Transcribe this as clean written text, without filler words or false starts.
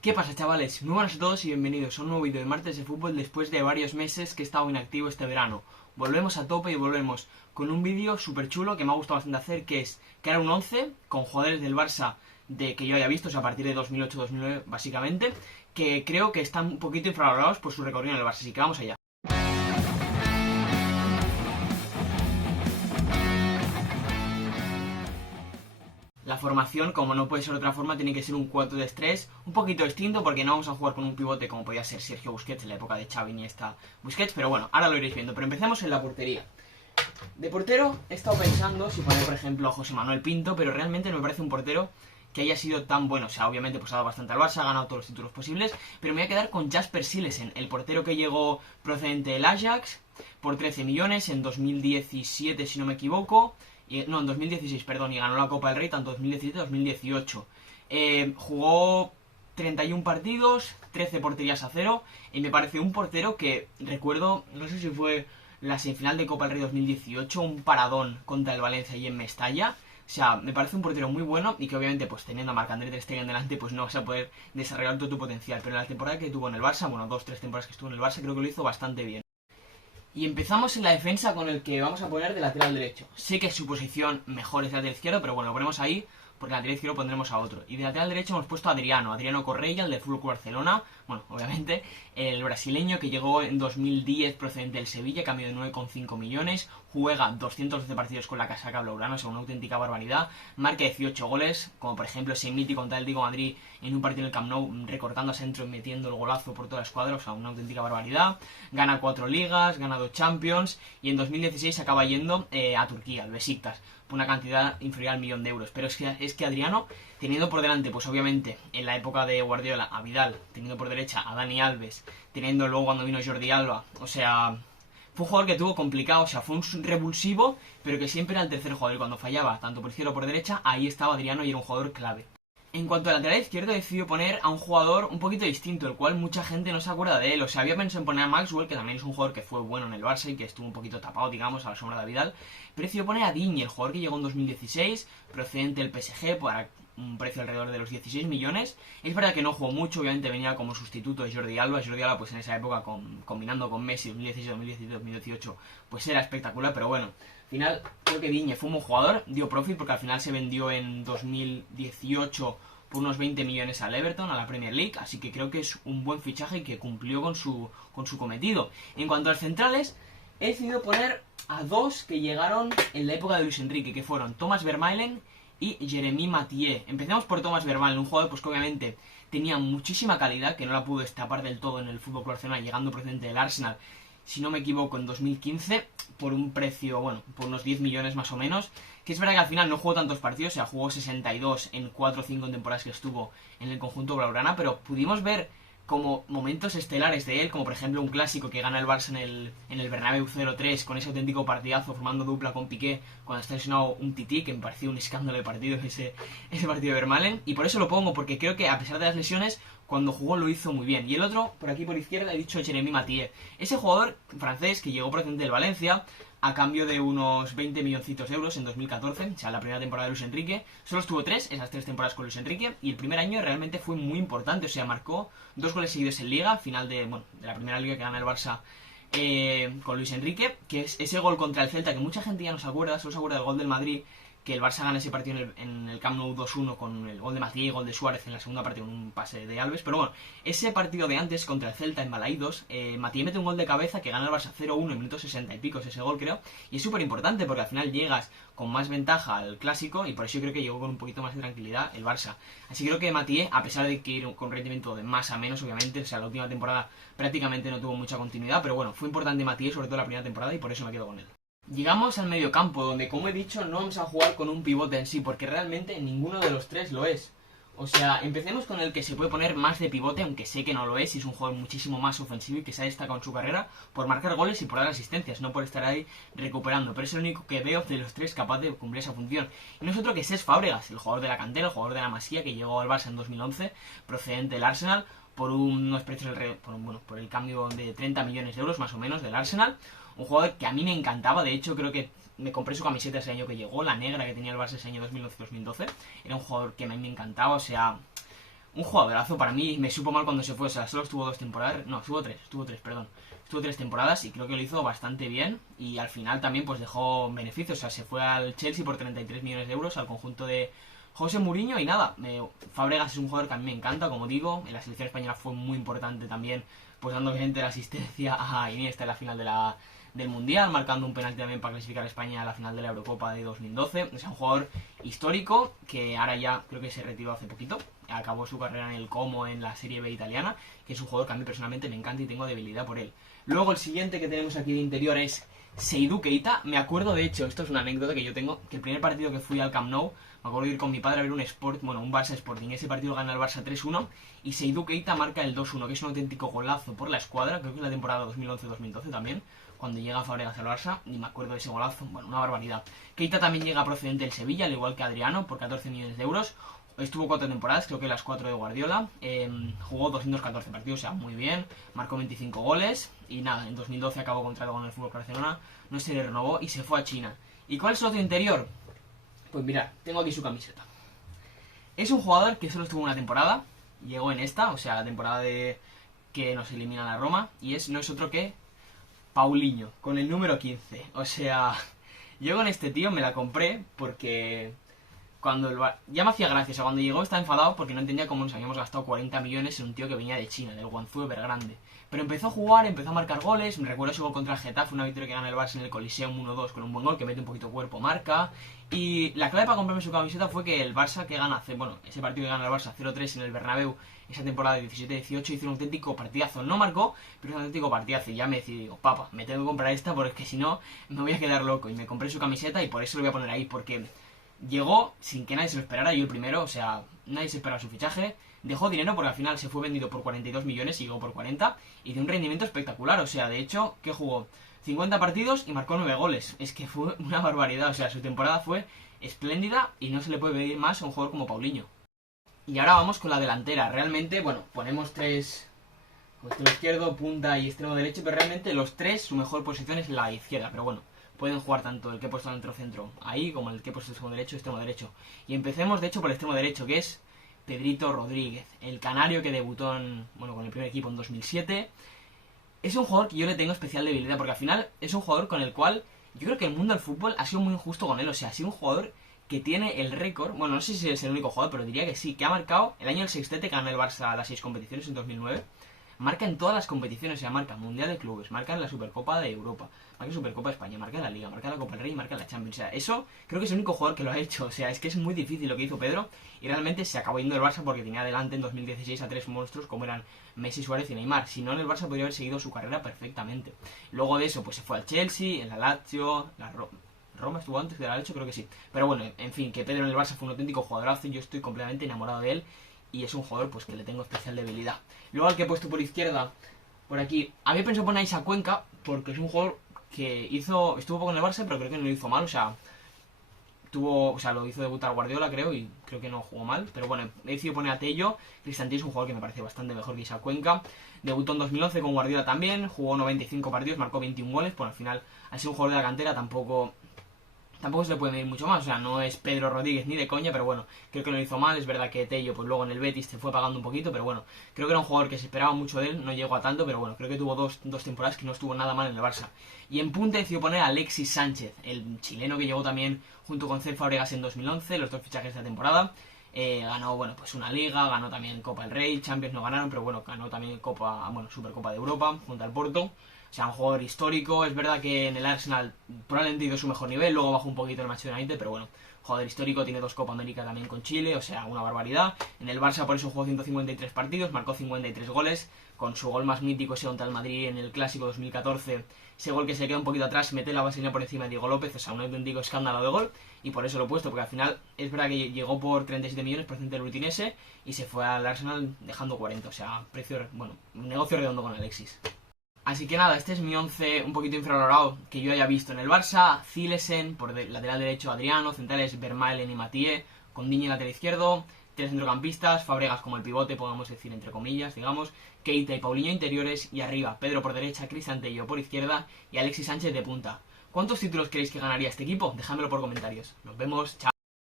¿Qué pasa, chavales? Muy buenas a todos y bienvenidos a un nuevo vídeo de martes de fútbol después de varios meses que he estado inactivo este verano. Volvemos a tope y volvemos con un vídeo súper chulo que me ha gustado bastante hacer, que es crear un 11 con jugadores del Barça de que yo haya visto, o sea, a partir de 2008-2009 básicamente, que creo que están un poquito infravalorados por su recorrido en el Barça, así que vamos allá. La formación, como no puede ser de otra forma, tiene que ser un 4-3-3, un poquito distinto porque no vamos a jugar con un pivote como podía ser Sergio Busquets en la época de Xavi y esta Busquets, pero bueno, ahora lo iréis viendo. Pero empecemos en la portería. De portero he estado pensando si poner, por ejemplo, a José Manuel Pinto, pero realmente no me parece un portero que haya sido tan bueno. O sea, obviamente pues ha dado bastante al Barça, ha ganado todos los títulos posibles, pero me voy a quedar con Jasper Cillessen, el portero que llegó procedente del Ajax por 13 millones en 2017, si no me equivoco. No, en 2016, perdón, y ganó la Copa del Rey tanto 2017-2018. Jugó 31 partidos, 13 porterías a cero, y me parece un portero que recuerdo, no sé si fue la semifinal de Copa del Rey 2018, un paradón contra el Valencia y en Mestalla. O sea, me parece un portero muy bueno y que obviamente pues teniendo a Marc-André ter Stegen delante pues no vas a poder desarrollar todo tu potencial. Pero en la temporada que tuvo en el Barça, bueno, 2-3 temporadas que estuvo en el Barça, creo que lo hizo bastante bien. Y empezamos en la defensa con el que vamos a poner de lateral derecho. Sé que su posición mejor es lateral izquierdo, pero bueno, lo ponemos ahí porque lateral izquierdo pondremos a otro. Y de lateral derecho hemos puesto a Adriano Correia, el del FC Barcelona. Bueno, obviamente, el brasileño que llegó en 2010 procedente del Sevilla, cambio de 9,5 millones. Juega 212 partidos con la casaca blaugrana, o sea, una auténtica barbaridad. Marca 18 goles, como por ejemplo ese mítico contra el Atlético de Madrid en un partido en el Camp Nou, recortando a centro y metiendo el golazo por toda la escuadra, o sea, una auténtica barbaridad. Gana 4 ligas, gana 2 Champions y en 2016 acaba yendo a Turquía, al Besiktas, por una cantidad inferior al millón de euros. Pero es que Adriano, teniendo por delante, pues obviamente, en la época de Guardiola, a Vidal, teniendo por derecha a Dani Alves, teniendo luego cuando vino Jordi Alba, o sea, fue un jugador que tuvo complicado, o sea, fue un revulsivo, pero que siempre era el tercer jugador, y cuando fallaba, tanto por izquierda o por derecha, ahí estaba Adriano y era un jugador clave. En cuanto al lateral izquierdo, he decidido poner a un jugador un poquito distinto, el cual mucha gente no se acuerda de él. O sea, había pensado en poner a Maxwell, que también es un jugador que fue bueno en el Barça y que estuvo un poquito tapado, digamos, a la sombra de Vidal. Pero he decidido poner a Digne, el jugador que llegó en 2016, procedente del PSG, para un precio alrededor de los 16 millones. Es verdad que no jugó mucho, obviamente venía como sustituto de Jordi Alba. Jordi Alba, pues en esa época, combinando con Messi 2016, 2017, 2018, pues era espectacular, pero bueno. Al final, creo que Digne fue un buen jugador, dio profit porque al final se vendió en 2018 por unos 20 millones al Everton, a la Premier League, así que creo que es un buen fichaje y que cumplió con su cometido. En cuanto a los centrales, he decidido poner a dos que llegaron en la época de Luis Enrique, que fueron Thomas Vermaelen y Jeremy Mathieu. Empecemos por Thomas Vermaelen, un jugador pues que obviamente tenía muchísima calidad, que no la pudo destapar del todo en el FC Barcelona, llegando procedente del Arsenal, si no me equivoco, en 2015, por un precio, bueno, por unos 10 millones más o menos, que es verdad que al final no jugó tantos partidos, o sea, jugó 62 en 4 o 5 temporadas que estuvo en el conjunto blaugrana, pero pudimos ver como momentos estelares de él, como por ejemplo un clásico que gana el Barça en el Bernabéu 0-3, con ese auténtico partidazo, formando dupla con Piqué, cuando está lesionado un Tití, que me pareció un escándalo de partido ese partido de Vermaelen, y por eso lo pongo, porque creo que a pesar de las lesiones, cuando jugó lo hizo muy bien. Y el otro, por aquí por izquierda, he dicho Jeremy Mathieu, ese jugador francés que llegó procedente del Valencia, a cambio de unos 20 milloncitos de euros en 2014, o sea, la primera temporada de Luis Enrique. Solo estuvo esas 3 temporadas con Luis Enrique, y el primer año realmente fue muy importante, o sea, marcó 2 goles seguidos en Liga, final de la primera Liga que gana el Barça con Luis Enrique, que es ese gol contra el Celta, que mucha gente ya no se acuerda, solo se acuerda del gol del Madrid, que el Barça gana ese partido en el Camp Nou 2-1 con el gol de Mathieu y gol de Suárez en la segunda parte con un pase de Alves. Pero bueno, ese partido de antes contra el Celta en Balaídos, Mathieu mete un gol de cabeza que gana el Barça 0-1 en minutos 60 y pico, ese gol creo, y es súper importante porque al final llegas con más ventaja al clásico y por eso yo creo que llegó con un poquito más de tranquilidad el Barça. Así creo que Mathieu, a pesar de que ir con rendimiento de más a menos, obviamente, o sea, la última temporada prácticamente no tuvo mucha continuidad, pero bueno, fue importante Mathieu, sobre todo la primera temporada, y por eso me quedo con él. Llegamos al mediocampo, donde como he dicho no vamos a jugar con un pivote en sí, porque realmente ninguno de los tres lo es. O sea, empecemos con el que se puede poner más de pivote, aunque sé que no lo es, y es un jugador muchísimo más ofensivo y que se ha destacado en su carrera por marcar goles y por dar asistencias, no por estar ahí recuperando. Pero es el único que veo de los tres capaz de cumplir esa función. Y no es otro que Cesc Fábregas, el jugador de la cantera, el jugador de la Masía, que llegó al Barça en 2011, procedente del Arsenal, por unos precios por el cambio de 30 millones de euros más o menos del Arsenal. Un jugador que a mí me encantaba, de hecho creo que me compré su camiseta ese año que llegó, la negra que tenía el Barça ese año 2011-2012. Era un jugador que a mí me encantaba, o sea, un jugadorazo para mí. Me supo mal cuando se fue, o sea, solo estuvo 2 temporadas, no, estuvo tres, perdón. Estuvo 3 temporadas y creo que lo hizo bastante bien. Y al final también pues dejó beneficios, o sea, se fue al Chelsea por 33 millones de euros, al conjunto de José Mourinho. Y nada, Fábregas es un jugador que a mí me encanta, como digo. En la selección española fue muy importante también, pues dando gente la asistencia a Iniesta en la final del Mundial, marcando un penalti también para clasificar a España a la final de la Eurocopa de 2012. O sea, un jugador histórico que ahora ya creo que se retiró hace poquito. Acabó su carrera en el Como, en la Serie B italiana, que es un jugador que a mí personalmente me encanta y tengo debilidad por él. Luego el siguiente que tenemos aquí de interior es Seydou Keita. Me acuerdo, de hecho, esto es una anécdota que yo tengo, que el primer partido que fui al Camp Nou, me acuerdo de ir con mi padre a ver un Barça Sporting. Ese partido gana el Barça 3-1 y Seydou Keita marca el 2-1, que es un auténtico golazo por la escuadra. Creo que es la temporada 2011-2012 también, cuando llega Fábregas al Barça, y me acuerdo de ese golazo. Bueno, una barbaridad. Keita también llega procedente del Sevilla, al igual que Adriano, por 14 millones de euros. Estuvo 4 temporadas, creo que las 4 de Guardiola. Jugó 214 partidos, o sea, muy bien. Marcó 25 goles. Y nada, en 2012 acabó contrato con el FC Barcelona. No se le renovó y se fue a China. ¿Y cuál es su otro interior? Pues mirad, tengo aquí su camiseta. Es un jugador que solo estuvo una temporada. Llegó en esta, o sea, la temporada de que nos elimina la Roma. Y no es otro que Paulinho, con el número 15. O sea, yo con este tío me la compré porque ya me hacía gracia. O sea, cuando llegó estaba enfadado porque no entendía cómo nos habíamos gastado 40 millones en un tío que venía de China, del Guangzhou Evergrande. Pero empezó a jugar, empezó a marcar goles. Me recuerdo ese gol contra el Getafe, una victoria que gana el Barça en el Coliseum 1-2 con un buen gol, que mete un poquito cuerpo, marca. Y la clave para comprarme su camiseta fue que el Barça que gana, ese partido que gana el Barça 0-3 en el Bernabéu, esa temporada de 17-18, hizo un auténtico partidazo. No marcó, pero es un auténtico partidazo. Y ya me decidí, digo, papá, me tengo que comprar esta porque si no me voy a quedar loco. Y me compré su camiseta y por eso lo voy a poner ahí, porque llegó sin que nadie se lo esperara, yo el primero, o sea, nadie se esperaba su fichaje. Dejó dinero porque al final se fue vendido por 42 millones y llegó por 40. Y de un rendimiento espectacular, o sea, de hecho, ¿qué jugó? 50 partidos y marcó 9 goles. Es que fue una barbaridad, o sea, su temporada fue espléndida y no se le puede pedir más a un jugador como Paulinho. Y ahora vamos con la delantera. Realmente, bueno, ponemos tres, extremo izquierdo, punta y extremo derecho, pero realmente los tres, su mejor posición es la izquierda, pero bueno, pueden jugar tanto el que he puesto dentro centro ahí como el que he puesto extremo derecho. Y empecemos de hecho por el extremo derecho, que es Pedrito Rodríguez, el canario que debutó con el primer equipo en 2007. Es un jugador que yo le tengo especial debilidad porque al final es un jugador con el cual yo creo que el mundo del fútbol ha sido muy injusto con él. O sea, ha sido un jugador que tiene el récord, bueno, no sé si es el único jugador, pero diría que sí, que ha marcado el año del sextete, que gana el Barça las 6 competiciones en 2009. Marca en todas las competiciones, o sea, marca Mundial de Clubes, marca en la Supercopa de Europa, marca en Supercopa de España, marca en la Liga, marca en la Copa del Rey y marca en la Champions. O sea, eso creo que es el único jugador que lo ha hecho. O sea, es que es muy difícil lo que hizo Pedro y realmente se acabó yendo del Barça porque tenía delante en 2016 a 3 monstruos como eran Messi, Suárez y Neymar. Si no, en el Barça podría haber seguido su carrera perfectamente. Luego de eso, pues se fue al Chelsea, en la Lazio, Roma estuvo antes de la Lazio, creo que sí. Pero bueno, en fin, que Pedro en el Barça fue un auténtico jugadorazo y yo estoy completamente enamorado de él y es un jugador pues que le tengo especial debilidad. Luego al que he puesto por izquierda, por aquí, había pensado poner a Isa Cuenca porque es un jugador que estuvo poco en el Barça, pero creo que no lo hizo mal, o sea, lo hizo debutar Guardiola, creo, y creo que no jugó mal, pero bueno, he decidido poner a Tello. Cristante es un jugador que me parece bastante mejor que Isa Cuenca. Debutó en 2011 con Guardiola también, jugó 95 partidos, marcó 21 goles, pues al final, al ser un jugador de la cantera, tampoco se le puede medir mucho más, o sea, no es Pedro Rodríguez ni de coña, pero bueno, creo que no lo hizo mal. Es verdad que Tello, pues luego en el Betis se fue pagando un poquito, pero bueno, creo que era un jugador que se esperaba mucho de él, no llegó a tanto, pero bueno, creo que tuvo dos temporadas que no estuvo nada mal en el Barça. Y en punta decidió poner a Alexis Sánchez, el chileno que llegó también junto con Cesc Fábregas en 2011, los dos fichajes de esta temporada. Ganó, bueno, pues una liga, ganó también Copa del Rey, Champions no ganaron, pero bueno, ganó también Supercopa de Europa junto al Porto. O sea, un jugador histórico. Es verdad que en el Arsenal probablemente dio su mejor nivel, luego bajó un poquito el Manchester United, pero bueno, jugador histórico, tiene 2 Copa América también con Chile, o sea, una barbaridad. En el Barça por eso jugó 153 partidos, marcó 53 goles, con su gol más mítico ese contra el Madrid en el Clásico 2014, ese gol que se queda un poquito atrás, mete la vaselina por encima de Diego López, o sea, un auténtico escándalo de gol, y por eso lo he puesto, porque al final es verdad que llegó por 37 millones procedente del Udinese y se fue al Arsenal dejando 40, o sea, un negocio redondo con Alexis. Así que nada, este es mi 11 un poquito infravalorado que yo haya visto en el Barça. Zilesen, por lateral derecho Adriano, centrales Vermaelen y Mathieu, con Digne lateral izquierdo, 3 centrocampistas, Fábregas como el pivote, podemos decir entre comillas, digamos, Keita y Paulinho interiores, y arriba Pedro por derecha, Cristante y yo por izquierda y Alexis Sánchez de punta. ¿Cuántos títulos creéis que ganaría este equipo? Dejádmelo por comentarios. Nos vemos, chao.